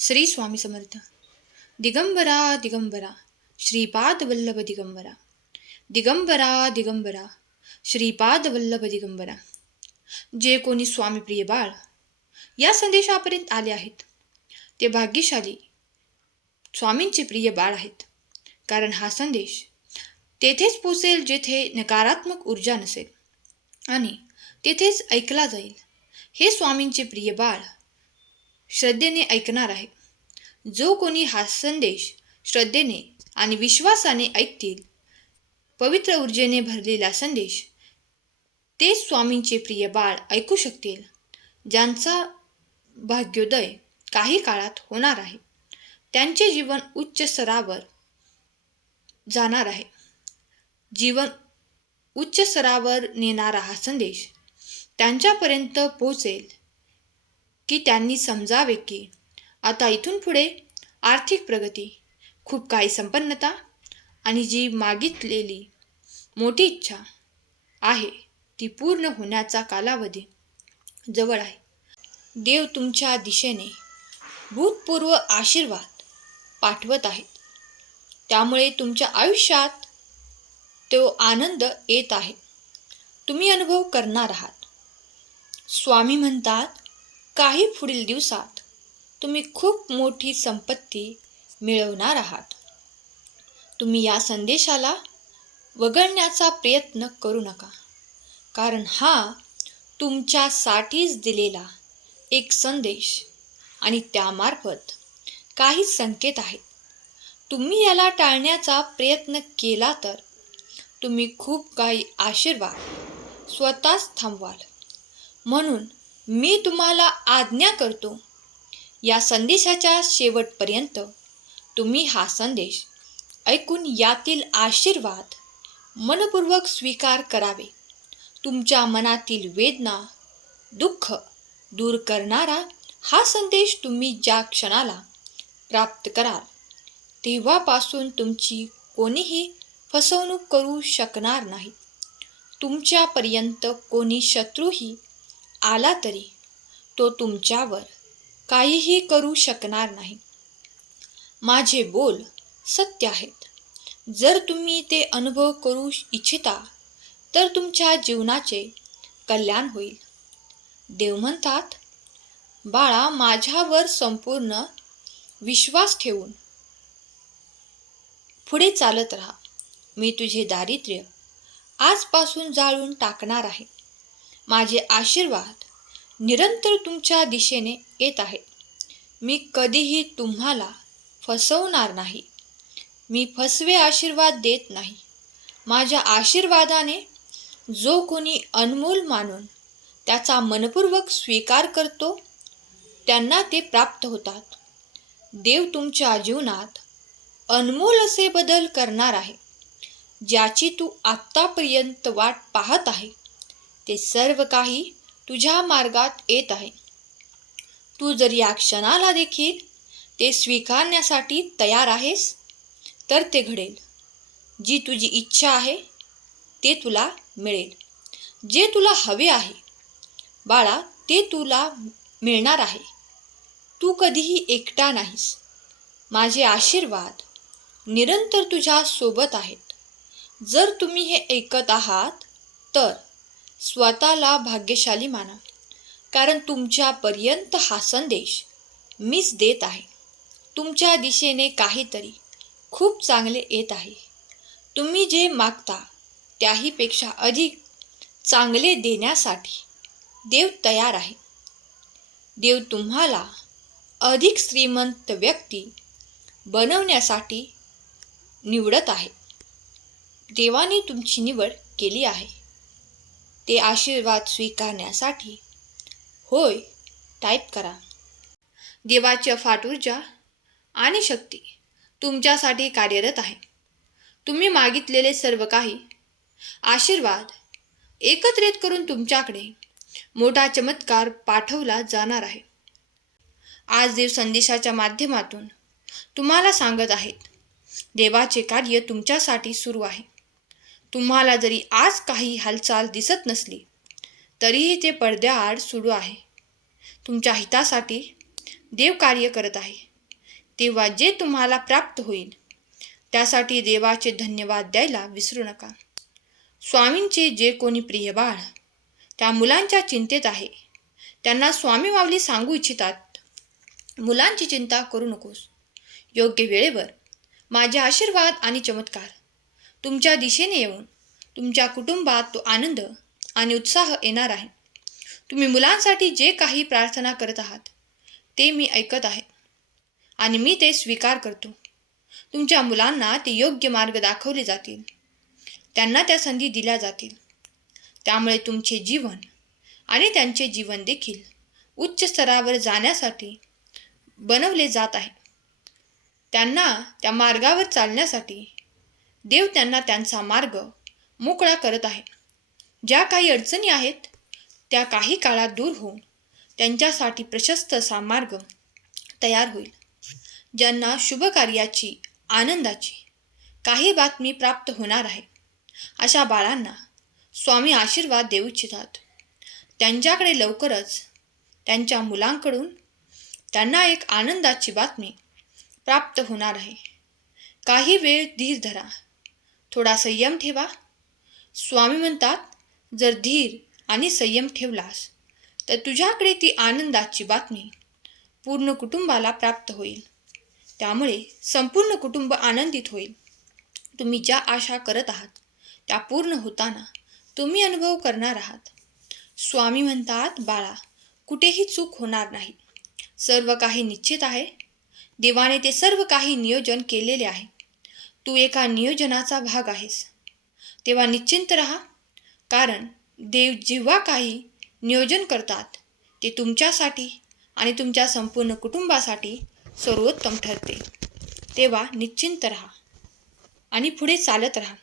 श्री स्वामी समर्थ. दिगंबरा दिगंबरा श्रीपाद वल्लभ दिगंबरा. दिगंबरा दिगंबरा श्रीपाद वल्लभ दिगंबरा. जे कोणी स्वामीप्रिय बाळ या संदेशापर्यंत आले आहेत. ते भाग्यशाली स्वामींचे प्रिय बाळ आहेत. कारण हा संदेश तेथेच पोचेल जेथे नकारात्मक ऊर्जा नसेल. आणि तेथेच ऐकला जाईल. हे स्वामींचे प्रिय बाळ श्रद्धेने ऐकणार आहे. जो कोणी हा संदेश श्रद्धेने आणि विश्वासाने ऐकतील पवित्र ऊर्जेने भरलेला संदेश ते स्वामींचे प्रिय बाळ ऐकू शकतील ज्यांचा भाग्योदय काही काळात होणार आहे. त्यांचे जीवन उच्च स्तरावर जाणार आहे. जीवन उच्च स्तरावर नेणारा हा संदेश त्यांच्यापर्यंत पोहोचेल. की त्यांनी समजावे की आता इथून पुढे आर्थिक प्रगती खूप काही संपन्नता आणि जी मागितलेली मोठी इच्छा आहे ती पूर्ण होण्याचा कालावधी जवळ आहे. देव तुमच्या दिशेने भूतपूर्व आशीर्वाद पाठवत आहेत. त्यामुळे तुमच्या आयुष्यात तो आनंद येत आहे. तुम्ही अनुभव करणार आहात. स्वामी म्हणतात काही पुढील दिवसात तुम्ही खूप मोठी संपत्ती मिळवणार आहात. तुम्ही या संदेशाला वगळण्याचा प्रयत्न करू नका. कारण हा तुमच्यासाठीच दिलेला एक संदेश आणि त्यामार्फत काही संकेत आहेत. तुम्ही याला टाळण्याचा प्रयत्न केला तर तुम्ही खूप काही आशीर्वाद स्वतःच थांबवाल. म्हणून मी तुम्हाला आज्ञा करतो. या संदेशाच्या शेवटपर्यंत तुम्ही हा संदेश ऐकून यातील आशीर्वाद मनपूर्वक स्वीकार करावे. तुमच्या मनातील वेदना दुःख दूर करणारा हा संदेश तुम्ही ज्या क्षणाला प्राप्त कराल तेव्हापासून तुमची कोणीही फसवणूक करू शकणार नाही. तुमच्यापर्यंत कोणी शत्रूही आला तरी तो तुमच्यावर काहीही करू शकणार नाही. माझे बोल सत्य आहेत. जर तुम्ही ते अनुभव करू इच्छिता तर तुमच्या जीवनाचे कल्याण होईल. देव म्हणतात बाळा माझ्यावर संपूर्ण विश्वास ठेवून पुढे चालत राहा. मी तुझे दारिद्र्य आजपासून जाळून टाकणार आहे. माझे आशीर्वाद निरंतर तुमच्या दिशेने येत आहेत. मी कधीही तुम्हाला फसवणार नाही. मी फसवे आशीर्वाद देत नाही. माझ्या आशीर्वादाने जो कोणी अनमोल मानून त्याचा मनपूर्वक स्वीकार करतो त्यांना ते प्राप्त होतात. देव तुमच्या जीवनात अनमोल असे बदल करणार आहे ज्याची तू आत्तापर्यंत वाट पाहत आहे. ते सर्व काही तुझ्या मार्गात येत आहे. तू जर या क्षणाला देखील ते स्वीकारण्यासाठी तयार आहेस तर ते घडेल. जी तुझी इच्छा आहे ते तुला मिळेल. जे तुला हवे आहे बाळा ते तुला मिळणार आहे. तू कधीही एकटा नाहीस. माझे आशीर्वाद निरंतर तुझ्या सोबत आहेत. जर तुम्ही हे ऐकत आहात तर स्वतःला भाग्यशाली माना. कारण तुमच्यापर्यंत हा संदेश मीच देत आहे. तुमच्या दिशेने काहीतरी खूप चांगले येत आहे. तुम्ही जे मागता त्याहीपेक्षा अधिक चांगले देण्यासाठी देव तयार आहे. देव तुम्हाला अधिक श्रीमंत व्यक्ती बनवण्यासाठी निवडत आहे. देवाने तुमची निवड केली आहे. ते आशीर्वाद स्वीकारण्यासाठी. होय टाईप करा. देवाची अफाट ऊर्जा आणि शक्ती तुमच्यासाठी कार्यरत आहे. तुम्ही मागितलेले सर्व काही आशीर्वाद एकत्रित करून तुमच्याकडे मोठा चमत्कार पाठवला जाणार आहे. आज देव संदेशाच्या माध्यमातून तुम्हाला सांगत आहेत देवाचे कार्य तुमच्यासाठी सुरू आहे. तुम्हाला जरी आज काही हालचाल दिसत नसली तरीही ते पडद्याआड सुरू आहे. तुमच्या हितासाठी देव कार्य करत आहे. तेव्हा जे तुम्हाला प्राप्त होईल त्यासाठी देवाचे धन्यवाद द्यायला विसरू नका. स्वामींचे जे कोणी प्रिय बाळ त्या मुलांच्या चिंतेत आहे. त्यांना स्वामी माऊली सांगू इच्छितात मुलांची चिंता करू नकोस. योग्य वेळेवर माझे आशीर्वाद आणि चमत्कार तुमच्या दिशेने येऊन तुमच्या कुटुंबात तो आनंद आणि उत्साह येणार आहे. तुम्ही मुलांसाठी जे काही प्रार्थना करत आहात ते मी ऐकत आहे आणि मी ते स्वीकार करतो. तुमच्या मुलांना ते योग्य मार्ग दाखवले जातील. त्यांना त्या संधी दिल्या जातील. त्यामुळे तुमचे जीवन आणि त्यांचे जीवन देखील उच्च स्तरावर जाण्यासाठी बनवले जात आहे. त्यांना त्या मार्गावर चालण्यासाठी देव त्यांना त्यांचा मार्ग मोकळा करत आहे. ज्या काही अडचणी आहेत त्या काही काळात दूर होऊन त्यांच्यासाठी प्रशस्त असा मार्ग तयार होईल. ज्यांना शुभकार्याची आनंदाची काही बातमी प्राप्त होणार आहे अशा बाळांना स्वामी आशीर्वाद देऊ इच्छितात. त्यांच्याकडे लवकरच त्यांच्या मुलांकडून त्यांना एक आनंदाची बातमी प्राप्त होणार आहे. काही वेळ धीर धरा. थोडा संयम ठेवा. स्वामी म्हणतात जर धीर आणि संयम ठेवलास तर तुझ्याकडे ती आनंदाची बातमी पूर्ण कुटुंबाला प्राप्त होईल. त्यामुळे संपूर्ण कुटुंब आनंदित होईल. तुम्ही ज्या आशा करत आहात त्या पूर्ण होताना तुम्ही अनुभव करणार आहात. स्वामी म्हणतात बाळा कुठेही चूक होणार नाही. सर्व काही निश्चित आहे. देवाने ते सर्व काही नियोजन केलेले आहे. तू एका नियोजनाचा भाग आहेस. तेव्हा निश्चिंत राहा कारण देव जेव्हा काही नियोजन करतात ते तुमच्यासाठी आणि तुमच्या संपूर्ण कुटुंबासाठी सर्वोत्तम ठरते. तेव्हा निश्चिंत राहा आणि पुढे चालत राहा.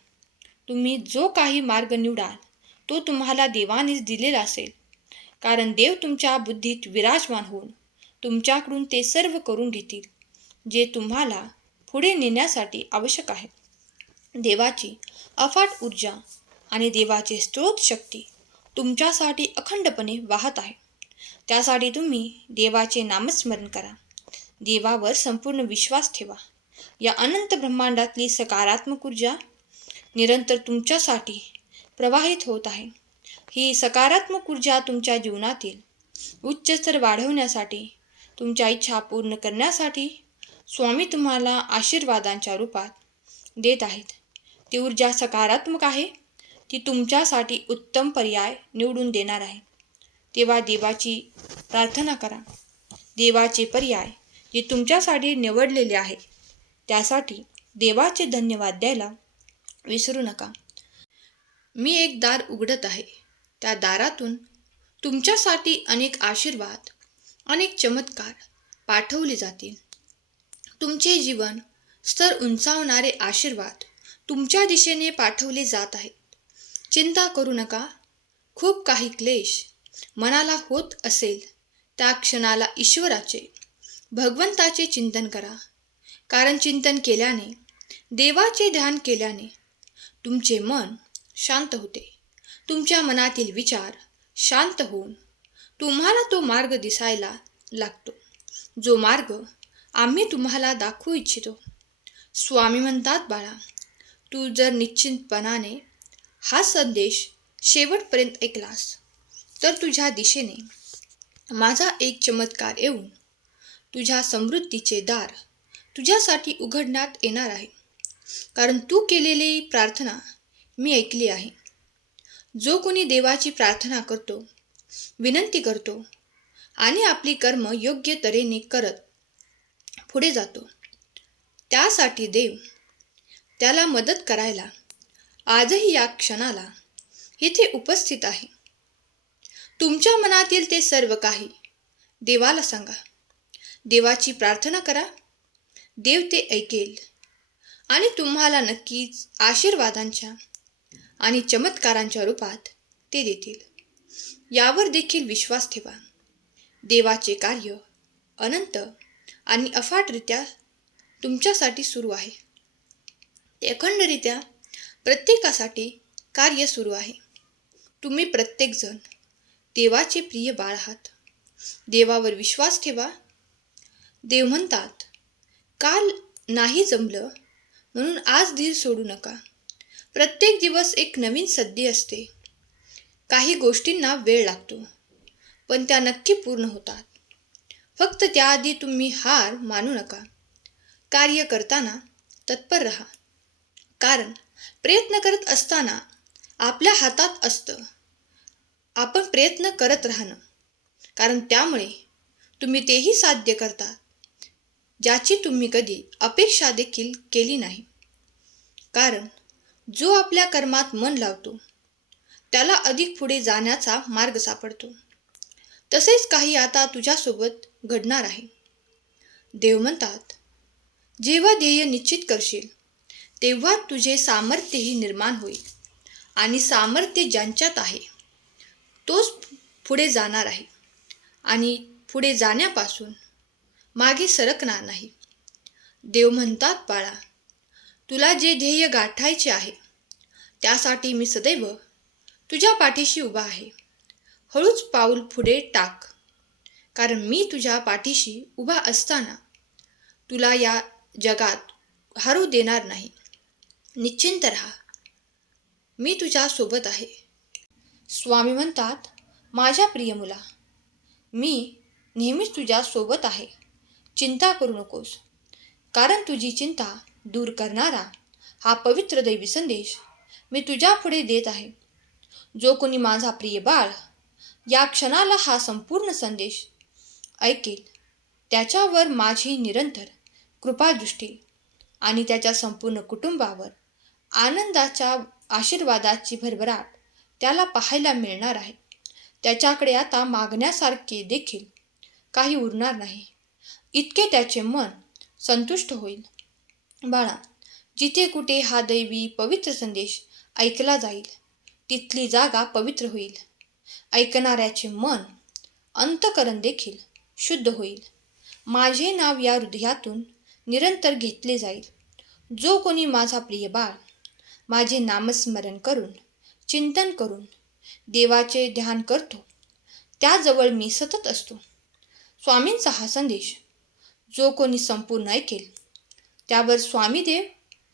तुम्ही जो काही मार्ग निवडाल तो तुम्हाला देवानेच दिलेला असेल. कारण देव तुमच्या बुद्धीत विराजमान होऊन तुमच्याकडून ते सर्व करून घेतील जे तुम्हाला पुढे नेण्यासाठी आवश्यक आहे. देवाची अफाट ऊर्जा आणि देवाचे स्त्रोत शक्ती तुमच्यासाठी अखंडपणे वाहत आहे. त्यासाठी तुम्ही देवाचे नामस्मरण करा. देवावर संपूर्ण विश्वास ठेवा. या अनंत ब्रह्मांडातली सकारात्मक ऊर्जा निरंतर तुमच्यासाठी प्रवाहित होत आहे. ही सकारात्मक ऊर्जा तुमच्या जीवनातील उच्च स्तर वाढवण्यासाठी तुमच्या इच्छा पूर्ण करण्यासाठी स्वामी तुम्हाला आशीर्वादांच्या रूपात देत आहेत. ती ऊर्जा सकारात्मक आहे. ती तुमच्यासाठी उत्तम पर्याय निवडून देणार आहे. तेव्हा देवाची प्रार्थना करा. देवाचे पर्याय जे तुमच्यासाठी निवडलेले आहे त्यासाठी देवाचे धन्यवाद द्यायला विसरू नका. मी एक दार उघडत आहे. त्या दारातून तुमच्यासाठी अनेक आशीर्वाद अनेक चमत्कार पाठवले जातील. तुमचे जीवन स्तर उंचावणारे आशीर्वाद तुमच्या दिशेने पाठवले जात आहेत. चिंता करू नका. खूप काही क्लेश मनाला होत असेल त्या क्षणाला ईश्वराचे भगवंताचे चिंतन करा. कारण चिंतन केल्याने देवाचे ध्यान केल्याने तुमचे मन शांत होते. तुमच्या मनातील विचार शांत होऊन तुम्हाला तो मार्ग दिसायला लागतो. जो मार्ग आम्ही तुम्हाला दाखवू इच्छितो. स्वामी म्हणतात बाळा तू जर निश्चितपणाने हा संदेश शेवटपर्यंत ऐकलास तर तुझ्या दिशेने माझा एक चमत्कार येऊन तुझ्या समृद्धीचे दार तुझ्यासाठी उघडण्यात येणार आहे. कारण तू केलेली प्रार्थना मी ऐकली आहे. जो कोणी देवाची प्रार्थना करतो विनंती करतो आणि आपली कर्म योग्य तऱ्हेने करत पुढे जातो. त्यासाठी देव त्याला मदत करायला आजही या क्षणाला इथे उपस्थित आहे. तुमच्या मनातील ते सर्व काही देवाला सांगा. देवाची प्रार्थना करा. देव ते ऐकेल. आणि तुम्हाला नक्कीच आशीर्वादांच्या आणि चमत्कारांच्या रूपात ते देतील. यावर देखील विश्वास ठेवा. देवाचे कार्य अनंत आणि अफाटरित्या तुमच्यासाठी सुरू आहे. अखंडरित्या प्रत्येकासाठी कार्य सुरू आहे. तुम्ही प्रत्येकजण देवाचे प्रिय बाळ आहात. देवावर विश्वास ठेवा. देव म्हणतात काल नाही जमलं म्हणून आज धीर सोडू नका. प्रत्येक दिवस एक नवीन संधी असते. काही गोष्टींना वेळ लागतो पण त्या नक्की पूर्ण होतात. फक्त त्याआधी तुम्ही हार मानू नका. कार्य करताना तत्पर रहा. कारण प्रयत्न करत असताना आपल्या हातात असतं. आपण प्रयत्न करत राहणं. कारण त्यामुळे तुम्ही तेही साध्य करता ज्याची तुम्ही कधी अपेक्षा देखील केली नाही. कारण जो आपल्या कर्मात मन लावतो त्याला अधिक पुढे जाण्याचा मार्ग सापडतो. तसेच काही आता तुझ्यासोबत घडणार आहे. देव म्हणतात जेव्हा ध्येय निश्चित करशील तेव्हा तुझे सामर्थ्यही निर्माण होईल आणि सामर्थ्य ज्यांच्यात आहे तोच पुढे जाणार आहे आणि पुढे जाण्यापासून मागे सरकणार नाही. देव म्हणतात बाळा तुला जे ध्येय गाठायचे आहे त्यासाठी मी सदैव तुझ्या पाठीशी उभा आहे. हळूच पाऊल पुढे टाक. कारण मी तुझ्या पाठीशी उभा असताना तुला या जगात हरू देणार नाही. निश्चिंत राहा. मी तुझ्या सोबत आहे. स्वामी म्हणतात माझ्या प्रिय मुला मी नेहमीच तुझ्या सोबत आहे. चिंता करू नकोस. कारण तुझी चिंता दूर करणारा हा पवित्र दैवी संदेश मी तुझ्या पुढे देत आहे. जो कोणी माझा प्रिय बाळ या क्षणाला हा संपूर्ण संदेश ऐकेल. त्याच्यावर माझी निरंतर कृपादृष्टी आणि त्याच्या संपूर्ण कुटुंबावर आनंदाच्या आशीर्वादाची भरभराट त्याला पाहायला मिळणार आहे. त्याच्याकडे आता मागण्यासारखे देखील काही उरणार नाही. इतके त्याचे मन संतुष्ट होईल. बाळा जिथे कुठे हा दैवी पवित्र संदेश ऐकला जाईल तिथली जागा पवित्र होईल. ऐकणाऱ्याचे मन अंतकरण देखील शुद्ध होईल. माझे नाव या हृदयातून निरंतर घेतले जाईल. जो कोणी माझा प्रिय बाळ माझे नामस्मरण करून चिंतन करून देवाचे ध्यान करतो त्याजवळ मी सतत असतो. स्वामींचा हा संदेश जो कोणी संपूर्ण ऐकेल त्यावर स्वामीदेव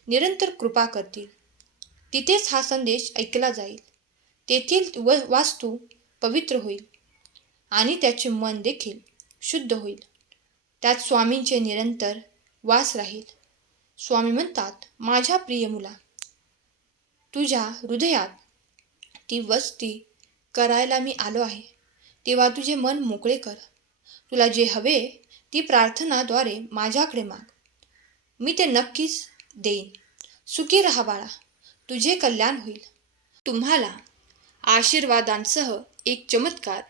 निरंतर कृपा करतील. तिथेच हा संदेश ऐकला जाईल. तेथील व वास्तू पवित्र होईल आणि त्याचे मन देखील शुद्ध होईल. त्यात स्वामींचे निरंतर वास राहील. स्वामी म्हणतात माझ्या प्रिय मुला तुझ्या हृदयात ती वस्ती करायला मी आलो आहे. तेव्हा तुझे मन मोकळे कर. तुला जे हवे ती प्रार्थनाद्वारे माझ्याकडे माग. मी ते नक्कीच देईन. सुखी रहा बाळा तुझे कल्याण होईल. तुम्हाला आशीर्वादांसह एक चमत्कार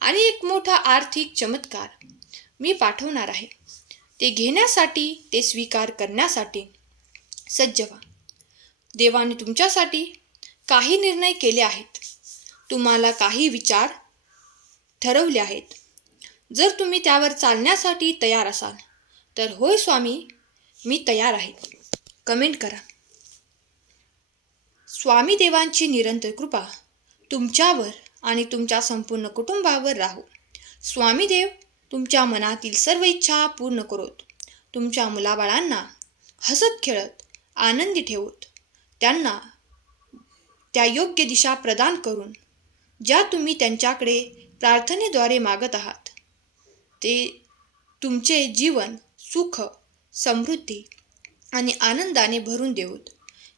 आणि एक मोठा आर्थिक चमत्कार मी पाठवणार आहे. ते घेण्यासाठी ते स्वीकार करण्यासाठी सज्ज व्हा. देवाने तुमच्यासाठी काही निर्णय केले आहेत. तुम्हाला काही विचार ठरवले आहेत. जर तुम्ही त्यावर चालण्यासाठी तयार असाल तर होय स्वामी मी तयार आहे. कमेंट करा. स्वामी देवांची निरंतर कृपा तुमच्यावर आणि तुमच्या संपूर्ण कुटुंबावर राहू. स्वामीदेव तुमच्या मनातील सर्व इच्छा पूर्ण करोत. तुमच्या मुलाबाळांना हसत खेळत आनंदी ठेवत. त्यांना त्या योग्य दिशा प्रदान करून ज्या तुम्ही त्यांच्याकडे प्रार्थनेद्वारे मागत आहात ते तुमचे जीवन सुख समृद्धी आणि आनंदाने भरून देऊत.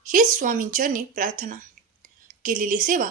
हीच स्वामींचरणी प्रार्थना. केलेली सेवा